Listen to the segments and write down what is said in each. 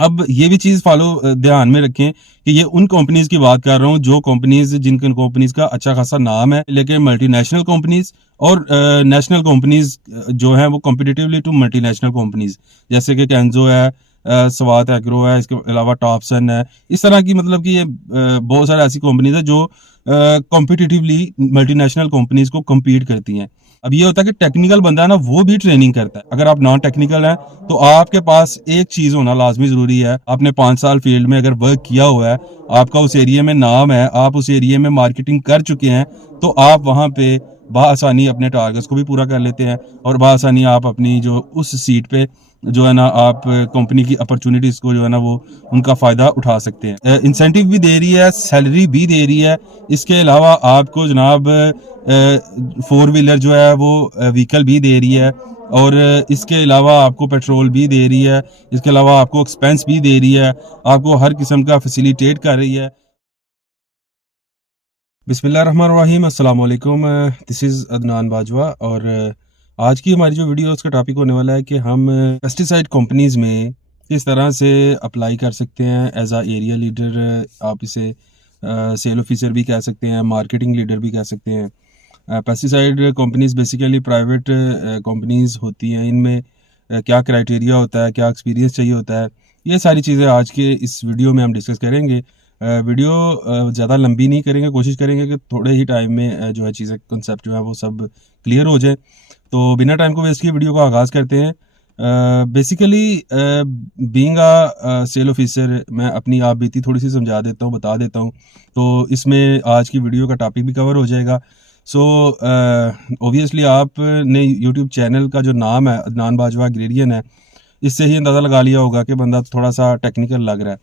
अब ये भी चीज़ ध्यान में रखें कि ये उन कंपनीज की बात कर रहा हूँ जो कंपनीज जिनके कंपनीज का अच्छा खासा नाम है, लेकिन मल्टीनेशनल कंपनीज और नेशनल कंपनीज जो है वो कॉम्पिटिटिवली टू मल्टीनेशनल कंपनीज, जैसे कि कैंजो है, स्वात एग्रो है, इसके अलावा टॉपसन है। इस तरह की मतलब कि ये बहुत सारी ऐसी कंपनीज है जो कॉम्पिटिटिवली मल्टीनेशनल कंपनीज को कम्पीट करती हैं। अब ये होता है कि टेक्निकल बंदा है ना, वो भी ट्रेनिंग करता है। अगर आप नॉन टेक्निकल है तो आपके पास एक चीज होना लाजमी जरूरी है, आपने 5 साल फील्ड में अगर वर्क किया हुआ है, आपका उस एरिया में नाम है, आप उस एरिया में मार्केटिंग कर चुके हैं, तो आप वहां पे बआसानी अपने टारगेट्स को भी पूरा कर लेते हैं और बआसानी आप अपनी जो उस सीट पे जो है ना, आप कंपनी की अपॉर्चुनिटीज को जो है ना वो उनका फायदा उठा सकते हैं। इंसेंटिव भी दे रही है, सैलरी भी दे रही है। इसके अलावा आपको जनाब 4 व्हीलर जो है वो व्हीकल भी दे रही है, और इसके अलावा आपको पेट्रोल भी दे रही है, इसके अलावा आपको एक्सपेंस भी दे रही है, आपको हर किस्म का फैसिलिटेट कर रही है। बिस्मिल्लाहिर्रहमानिर्रहीम, अस्सलाम वालेकुम। दिस इज़ अदनान बाजवा, और आज की हमारी जो वीडियो उसका टॉपिक होने वाला है कि हम पेस्टिसाइड कंपनीज़ में किस तरह से अप्लाई कर सकते हैं एज आ एरिया लीडर। आप इसे सेल ऑफिसर भी कह सकते हैं, मार्केटिंग लीडर भी कह सकते हैं। Pesticide companies basically private companies होती हैं। इनमें क्या क्राइटेरिया होता है, क्या एक्सपीरियंस चाहिए होता है, ये सारी चीज़ें आज के इस वीडियो में हम डिस्कस करेंगे। वीडियो ज़्यादा लंबी नहीं करेंगे, कोशिश करेंगे कि थोड़े ही टाइम में जो है चीज़ें कंसेप्ट जो है वो सब क्लियर हो जाए। तो बिना टाइम को वेस्ट किए वीडियो का आगाज़ करते हैं। Basically being a sale officer, मैं अपनी आप बीती थोड़ी सी समझा देता हूँ, बता देता हूँ, तो इसमें आज की वीडियो का टॉपिक भी कवर हो जाएगा। सो ऑब्वियसली आपने यूट्यूब चैनल का जो नाम है अदनान बाजवा एग्रेरियन है, इससे ही अंदाज़ा लगा लिया होगा कि बंदा थोड़ा सा टेक्निकल लग रहा है।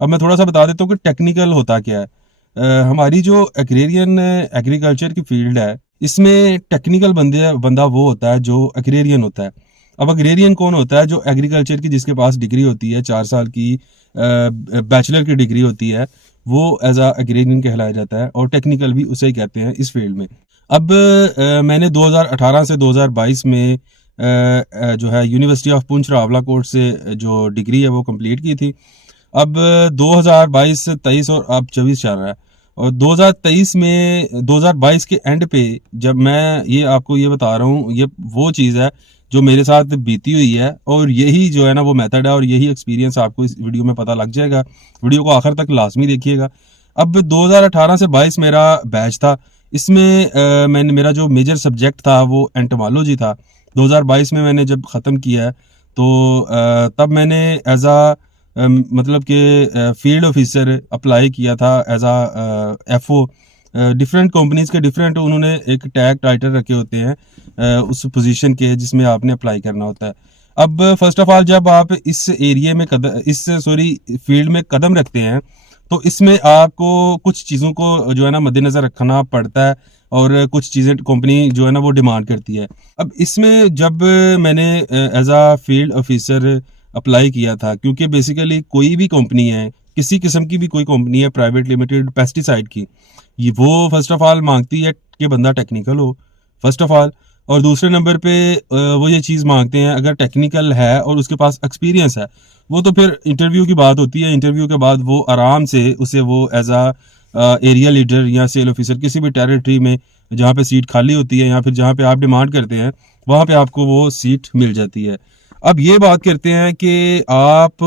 अब मैं थोड़ा सा बता देता हूँ कि टेक्निकल होता क्या है। हमारी जो एग्रेरियन एग्रीकल्चर की फील्ड है, इसमें टेक्निकल बंदा वो होता है जो एग्रेरियन होता है। अब एग्रेरियन कौन होता है? जो एग्रीकल्चर की जिसके पास डिग्री होती है, 4 साल की बैचलर की डिग्री होती है, वो एज आ एग्रेरियन कहलाया जाता है, और टेक्निकल भी उसे ही कहते हैं इस फील्ड में। अब मैंने 2018 से 2022 में जो है यूनिवर्सिटी ऑफ पुंछ रावलाकोट से जो डिग्री है वो कंप्लीट की थी। अब 2022 से 23 और अब 24 चल रहा है, और 2023 में 2022 के एंड पे जब मैं ये आपको ये बता रहा हूँ, ये वो चीज़ है जो मेरे साथ बीती हुई है, और यही जो है ना वो मेथड है, और यही एक्सपीरियंस आपको इस वीडियो में पता लग जाएगा। वीडियो को आखिर तक लाजमी देखिएगा। अब 2018 से 22 मेरा बैच था। इसमें मेरा जो मेजर सब्जेक्ट था वो एंटोमोलॉजी था। 2022 में मैंने जब ख़त्म किया है, तो तब मैंने एज आ मतलब कि फील्ड ऑफिसर अप्लाई किया था एज आ एफओ। डिफरेंट कंपनीज के डिफरेंट उन्होंने एक टैग टाइटल रखे होते हैं उस पोजीशन के जिसमें आपने अप्लाई करना होता है। अब फर्स्ट ऑफ ऑल जब आप इस एरिया में फील्ड में कदम रखते हैं, तो इसमें आपको कुछ चीज़ों को जो है ना मद्देनज़र रखना पड़ता है, और कुछ चीज़ें कंपनी जो है ना वो डिमांड करती है। अब इसमें जब मैंने एज आ फील्ड ऑफिसर अप्लाई किया था, क्योंकि बेसिकली कोई भी कंपनी है, किसी किस्म की भी कोई कंपनी है प्राइवेट लिमिटेड पेस्टिसाइड की, ये वो फर्स्ट ऑफ ऑल मांगती है कि बंदा टेक्निकल हो फर्स्ट ऑफ ऑल, और दूसरे नंबर पे वो ये चीज़ मांगते हैं अगर टेक्निकल है और उसके पास एक्सपीरियंस है, वो तो फिर इंटरव्यू की बात होती है। इंटरव्यू के बाद वो आराम से उसे वो एज आ एरिया लीडर या सेल ऑफिसर किसी भी टेरिटरी में जहाँ पे सीट खाली होती है या फिर जहाँ पे आप डिमांड करते हैं, वहाँ पे आपको वो सीट मिल जाती है। अब ये बात करते हैं कि आप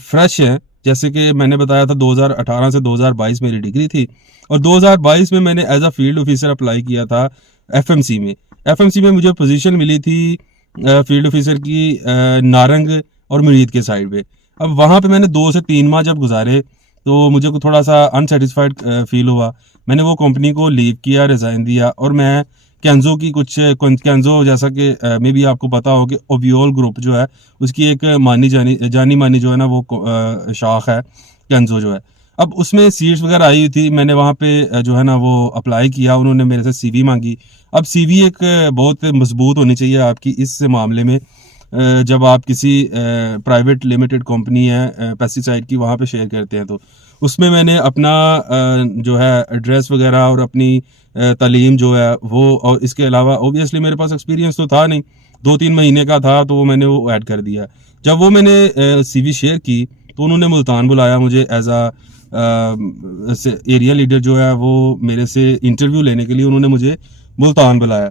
फ्रेश हैं, जैसे कि मैंने बताया था 2018 से 2022 मेरी डिग्री थी, और 2022 में मैंने as a field officer apply किया था एफएमसी में। एफएमसी में मुझे पोजीशन मिली थी फील्ड ऑफिसर की नारंग और मुरीद के साइड पे। अब वहाँ पे मैंने 2 से 3 माह जब गुजारे, तो मुझे को थोड़ा सा अनसेटिस्फाइड फील हुआ। मैंने वो कंपनी को लीव किया, रिज़ाइन दिया, और मैं कैंजो की कैंजो, जैसा कि मे बी आपको पता हो कि ओवियोल ग्रुप जो है उसकी एक जानी मानी जो है ना वो शाख है कैंजो जो है। अब उसमें सीट्स वगैरह आई हुई थी, मैंने वहाँ पे जो है ना वो अप्लाई किया, उन्होंने मेरे से सीवी मांगी। अब सीवी एक बहुत मजबूत होनी चाहिए आपकी इस मामले में, जब आप किसी प्राइवेट लिमिटेड कंपनी है पेस्टिसाइड की वहाँ पे शेयर करते हैं, तो उसमें मैंने अपना जो है एड्रेस वगैरह और अपनी तालीम जो है वो, और इसके अलावा ओबियसली मेरे पास एक्सपीरियंस तो था नहीं, 2-3 महीने का था, तो वो मैंने वो ऐड कर दिया। जब वो मैंने सीवी शेयर की तो उन्होंने मुल्तान बुलाया मुझे एज आ एरिया लीडर जो है वो मेरे से इंटरव्यू लेने के लिए उन्होंने मुझे मुल्तान बुलाया।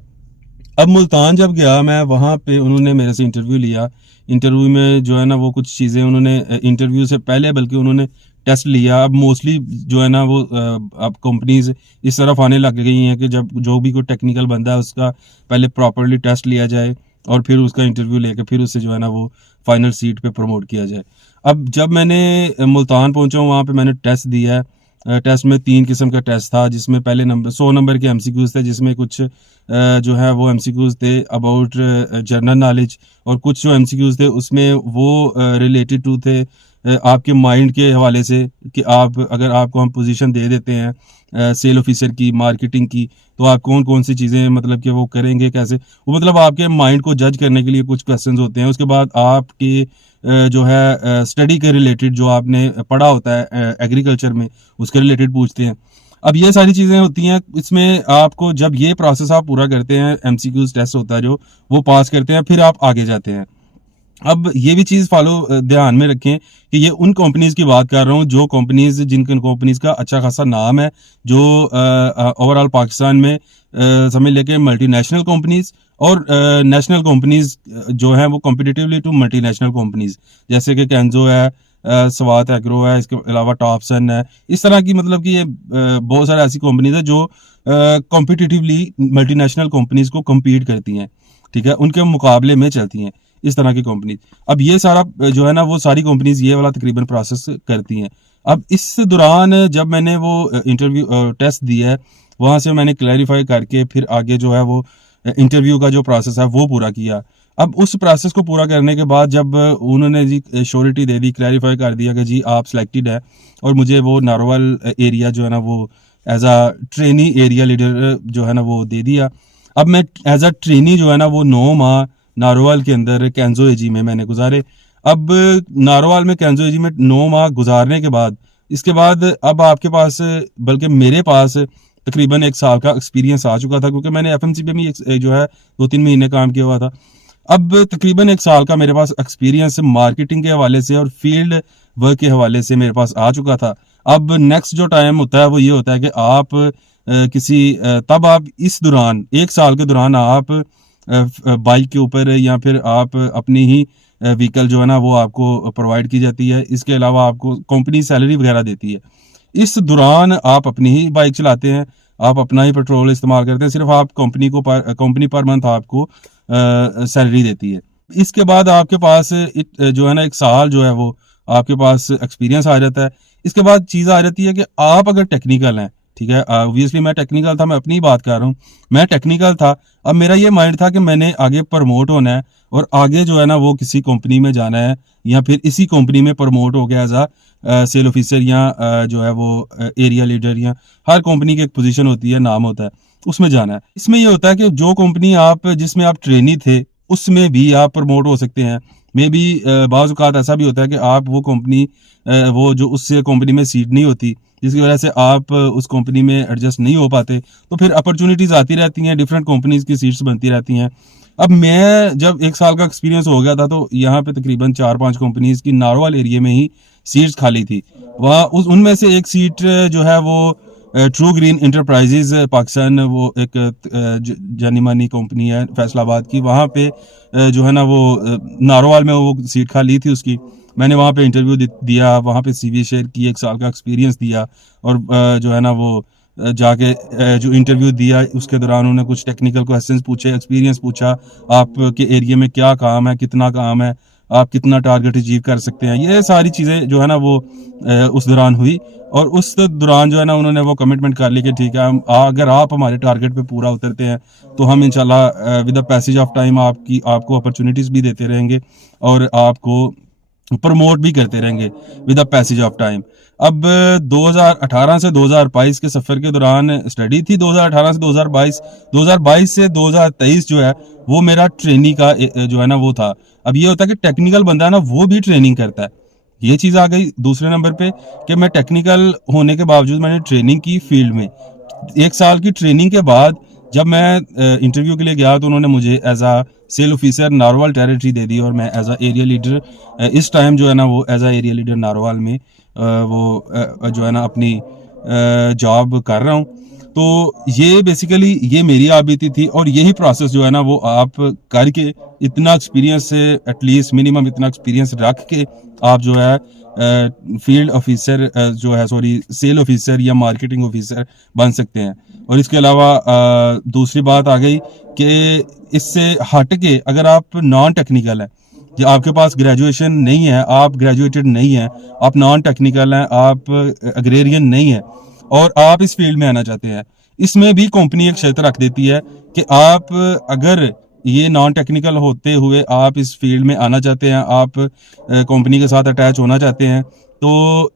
अब मुल्तान जब गया मैं वहाँ पे उन्होंने मेरे से इंटरव्यू लिया। इंटरव्यू में जो है ना वो कुछ चीज़ें उन्होंने इंटरव्यू से पहले बल्कि उन्होंने टेस्ट लिया। अब मोस्टली जो है ना वो अब कंपनीज इस तरफ आने लग गई हैं कि जब जो भी कोई टेक्निकल बंदा है उसका पहले प्रॉपरली टेस्ट लिया जाए और फिर उसका इंटरव्यू लेकर फिर उससे जो है ना वो फाइनल सीट पे प्रमोट किया जाए। अब जब मैंने मुल्तान पहुंचा हूँ वहाँ पे मैंने टेस्ट दिया है। टेस्ट में 3 किस्म का टेस्ट था जिसमें पहले नंबर 100 नंबर के एमसीक्यूज थे जिसमें कुछ जो है वो एमसीक्यूज थे अबाउट जनरल नॉलेज और कुछ जो एमसीक्यूज थे उसमें वो रिलेटेड टू थे आपके माइंड के हवाले से कि आप अगर आपको हम पोजीशन दे देते हैं सेल ऑफिसर की मार्केटिंग की तो आप कौन कौन सी चीज़ें मतलब कि वो करेंगे कैसे वो मतलब आपके माइंड को जज करने के लिए कुछ क्वेश्चंस होते हैं। उसके बाद आपके जो है स्टडी के रिलेटेड जो आपने पढ़ा होता है एग्रीकल्चर में उसके रिलेटेड पूछते हैं। अब ये सारी चीज़ें होती हैं इसमें आपको जब ये प्रोसेस आप पूरा करते हैं एमसीक्यूज टेस्ट होता है जो वो पास करते हैं फिर आप आगे जाते हैं। अब ये भी चीज़ फॉलो ध्यान में रखें कि ये उन कंपनीज की बात कर रहा हूँ जो कंपनीज जिन कंपनीज का अच्छा खासा नाम है जो ओवरऑल पाकिस्तान में समझ लेके मल्टीनेशनल कंपनीज और नेशनल कंपनीज जो हैं वो कॉम्पिटिटिवली टू मल्टीनेशनल कंपनीज जैसे कि कैंजो है स्वात एग्रो है इसके अलावा टॉपसन है। इस तरह की मतलब कि ये बहुत सारे ऐसी कंपनीज है जो कॉम्पिटिटिवली मल्टीनेशनल कंपनीज को कम्पीट करती हैं, ठीक है, उनके मुकाबले में चलती हैं इस तरह की कंपनी। अब ये सारा जो है ना वो सारी कंपनीज ये वाला तकरीबन प्रोसेस करती हैं। अब इस दौरान जब मैंने वो इंटरव्यू टेस्ट दिया है वहाँ से मैंने क्लैरिफाई करके फिर आगे जो है वो इंटरव्यू का जो प्रोसेस है वो पूरा किया। अब उस प्रोसेस को पूरा करने के बाद जब उन्होंने जी श्योरिटी दे दी क्लैरिफाई कर दिया कि जी आप सिलेक्टेड है और मुझे वो नारोवाल एरिया जो है ना वो एज आ ट्रेनी एरिया लीडर जो है ना वो दे दिया। अब मैं एज अ ट्रेनी जो है ना वो 9 माह नारोवाल के अंदर कैंजो एजी में मैंने गुजारे। अब नारोवाल में कैंजो एजी में 9 माह गुजारने के बाद इसके बाद अब आपके पास बल्कि मेरे पास तकरीबन 1 साल का एक्सपीरियंस आ चुका था क्योंकि मैंने एफएमसीबी में जो है 2-3 महीने काम किया हुआ था। अब तकरीबन 1 साल का मेरे पास एक्सपीरियंस मार्केटिंग के हवाले से और फील्ड वर्क के हवाले से मेरे पास आ चुका था। अब नेक्स्ट जो टाइम होता है वो ये होता है कि आप तब आप इस दौरान 1 साल के दौरान आप बाइक के ऊपर या फिर आप अपनी ही व्हीकल जो है ना वो आपको प्रोवाइड की जाती है। इसके अलावा आपको कंपनी सैलरी वगैरह देती है। इस दौरान आप अपनी ही बाइक चलाते हैं, आप अपना ही पेट्रोल इस्तेमाल करते हैं, सिर्फ आप कंपनी पर मंथ आपको सैलरी देती है। इसके बाद आपके पास जो है ना 1 साल जो है वो आपके पास एक्सपीरियंस आ जाता है। इसके बाद चीज़ आ जाती है कि आप अगर टेक्निकल हैं, ठीक है, ऑब्वियसली मैं टेक्निकल था, मैं अपनी बात कर रहा हूँ, मैं टेक्निकल था। अब मेरा ये माइंड था कि मैंने आगे प्रमोट होना है और आगे जो है ना वो किसी कंपनी में जाना है या फिर इसी कंपनी में प्रमोट हो गया एज आ सेल ऑफिसर या जो है वो एरिया लीडर या हर कंपनी की एक पोजीशन होती है, नाम होता है, उसमें जाना है। इसमें ये होता है कि जो कंपनी आप जिसमें आप ट्रेनी थे उसमें भी आप प्रमोट हो सकते हैं। मे बी बाज़ औक़ात ऐसा भी होता है कि आप वो कंपनी वो जो उससे कंपनी में सीट नहीं होती जिसकी वजह से आप उस कंपनी में एडजस्ट नहीं हो पाते, तो फिर अपॉर्चुनिटीज़ आती रहती हैं, डिफरेंट कंपनीज की सीट्स बनती रहती हैं। अब मैं जब 1 साल का एक्सपीरियंस हो गया था तो यहाँ पे तकरीबन 4-5 कंपनीज की नारोवाल एरिया में ही सीट्स खाली थी। वहाँ उनमें से एक सीट जो है वो ट्रू ग्रीन इंटरप्राइजेज पाकिस्तान वो एक जानी मानी कंपनी है फैसलाबाद की, वहाँ पे जो है ना वो नारोवाल में वो सीट खाली थी उसकी। मैंने वहाँ पे इंटरव्यू दिया, वहाँ पे सीवी शेयर की, 1 साल का एक्सपीरियंस दिया और जो है ना वो जाके जो इंटरव्यू दिया उसके दौरान उन्होंने कुछ टेक्निकल क्वेश्चंस पूछे, एक्सपीरियंस पूछा, आपके एरिया में क्या काम है, कितना काम है, आप कितना टारगेट अचीव कर सकते हैं। ये सारी चीज़ें जो है ना वो उस दौरान हुई और उस दौरान जो है ना उन्होंने वो कमिटमेंट कर ली कि ठीक है, हम अगर आप हमारे टारगेट पे पूरा उतरते हैं तो हम इंशाल्लाह with the passage of time आपको अपॉर्चुनिटीज़ भी देते रहेंगे और आपको प्रमोट भी करते रहेंगे with the passage of time. अब 2018 से 2022 के सफ़र के दौरान स्टडी थी, 2018 से 2022, 2022 से 2023 जो है वो मेरा ट्रेनिंग का जो है ना वो था। अब ये होता है कि टेक्निकल बंदा है ना वो भी ट्रेनिंग करता है, ये चीज़ आ गई दूसरे नंबर पे कि मैं टेक्निकल होने के बावजूद मैंने ट्रेनिंग की फील्ड में। 1 साल की ट्रेनिंग के बाद जब मैं इंटरव्यू के लिए गया तो उन्होंने मुझे एज आ सेल ऑफिसर नारोवाल टेरिटरी दे दी और मैं एज आ एरिया लीडर इस टाइम जो है ना वो एज आ एरिया लीडर नारोवाल में जो है ना अपनी जॉब कर रहा हूँ। तो ये बेसिकली ये मेरी आबिती थी और यही प्रोसेस जो है ना वो आप करके इतना एक्सपीरियंस से एटलीस्ट मिनिमम इतना एक्सपीरियंस रख के आप जो है फील्ड ऑफिसर जो है सॉरी सेल ऑफिसर या मार्केटिंग ऑफिसर बन सकते हैं। और इसके अलावा दूसरी बात आ गई कि इससे हट के अगर आप नॉन टेक्निकल है, जो आपके पास ग्रेजुएशन नहीं है, आप ग्रेजुएटेड नहीं है, आप नॉन टेक्निकल हैं, आप अग्रेरियन नहीं है और आप इस फील्ड में आना चाहते हैं, इसमें भी कंपनी एक शर्त रख देती है कि आप अगर ये नॉन टेक्निकल होते हुए आप इस फील्ड में आना चाहते हैं, आप कंपनी के साथ अटैच होना चाहते हैं, तो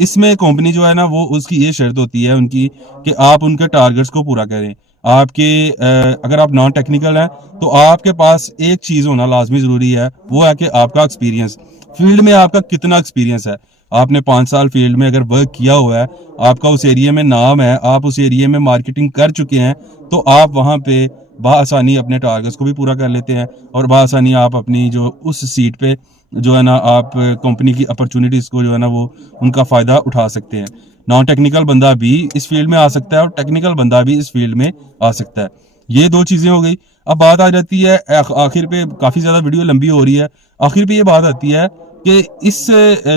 इसमें कंपनी जो है ना वो उसकी ये शर्त होती है उनकी कि आप उनके टारगेट्स को पूरा करें। आपके अगर आप नॉन टेक्निकल हैं तो आपके पास एक चीज़ होना लाजमी ज़रूरी है, वो है कि आपका एक्सपीरियंस, फील्ड में आपका कितना एक्सपीरियंस है। आपने 5 साल फील्ड में अगर वर्क किया हुआ है, आपका उस एरिया में नाम है, आप उस एरिया में मार्केटिंग कर चुके हैं, तो आप वहाँ पे बआसानी अपने टारगेट्स को भी पूरा कर लेते हैं और बआसानी आप अपनी जो उस सीट पे जो है ना आप कंपनी की अपॉर्चुनिटीज़ को जो है ना वो उनका फ़ायदा उठा सकते हैं। नॉन टेक्निकल बंदा भी इस फील्ड में आ सकता है और टेक्निकल बंदा भी इस फील्ड में आ सकता है। ये 2 चीज़ें हो गई। अब बात आ जाती है आखिर पे, काफ़ी ज़्यादा वीडियो लंबी हो रही है, आखिर पे ये बात आती है कि इस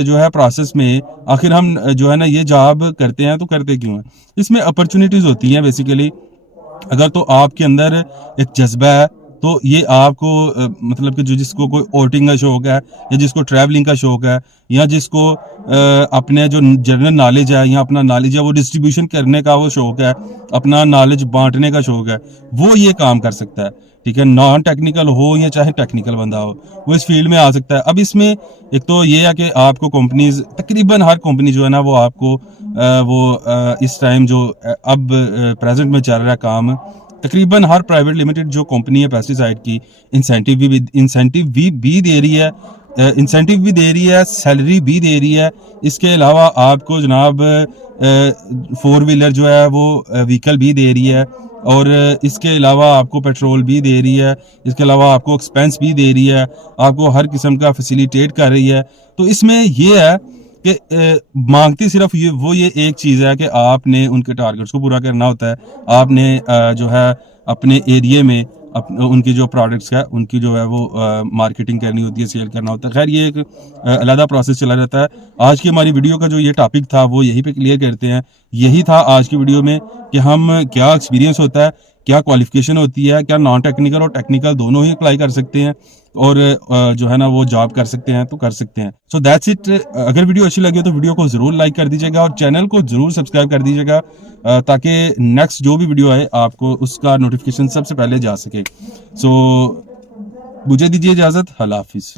जो है प्रोसेस में आखिर हम जो है ना ये जॉब करते हैं तो करते क्यों हैं? इसमें अपॉर्चुनिटीज़ होती हैं बेसिकली। अगर तो आपके अंदर एक जज्बा है तो ये आपको मतलब कि जो जिसको कोई ओटिंग का शौक है या जिसको ट्रैवलिंग का शौक है या जिसको अपने जो जनरल नॉलेज है या अपना नॉलेज है वो डिस्ट्रीब्यूशन करने का वो शौक है, अपना नॉलेज बांटने का शौक है, वो ये काम कर सकता है। ठीक है, नॉन टेक्निकल हो या चाहे टेक्निकल बंदा हो, वो इस फील्ड में आ सकता है। अब इसमें एक तो ये है कि आपको कंपनीज, तकरीबन हर कंपनी जो है ना वो आपको इस टाइम जो अब प्रेजेंट में चल रहा है काम, तकरीबन हर प्राइवेट लिमिटेड जो कंपनी है पेस्टिसाइड की इंसेंटिव भी दे रही है, सैलरी भी दे रही है। इसके अलावा आपको जनाब 4 व्हीलर जो है वो व्हीकल भी दे रही है और इसके अलावा आपको पेट्रोल भी दे रही है, इसके अलावा आपको एक्सपेंस भी दे रही है, आपको हर किस्म का फैसिलिटेट कर रही है। तो इसमें ये है कि मांगती सिर्फ ये एक चीज़ है कि आपने उनके टारगेट्स को पूरा करना होता है। आपने जो है अपने एरिया में उनकी जो प्रोडक्ट्स है उनकी जो है वो मार्केटिंग करनी होती है, सेल करना होता है। खैर ये एक अलग प्रोसेस चला रहता है। आज की हमारी वीडियो का जो ये टॉपिक था वो यहीं पे क्लियर करते हैं। यही था आज की वीडियो में कि हम क्या एक्सपीरियंस होता है, क्या क्वालिफिकेशन होती है, क्या नॉन टेक्निकल और टेक्निकल दोनों ही अप्लाई कर सकते हैं और जो है ना वो जॉब कर सकते हैं तो कर सकते हैं। So that's it. अगर वीडियो अच्छी लगी तो वीडियो को जरूर लाइक कर दीजिएगा और चैनल को जरूर सब्सक्राइब कर दीजिएगा ताकि नेक्स्ट जो भी वीडियो आए आपको उसका नोटिफिकेशन सबसे पहले जा सके। सो मुझे दीजिए इजाज़त। अल्लाह हाफिज़।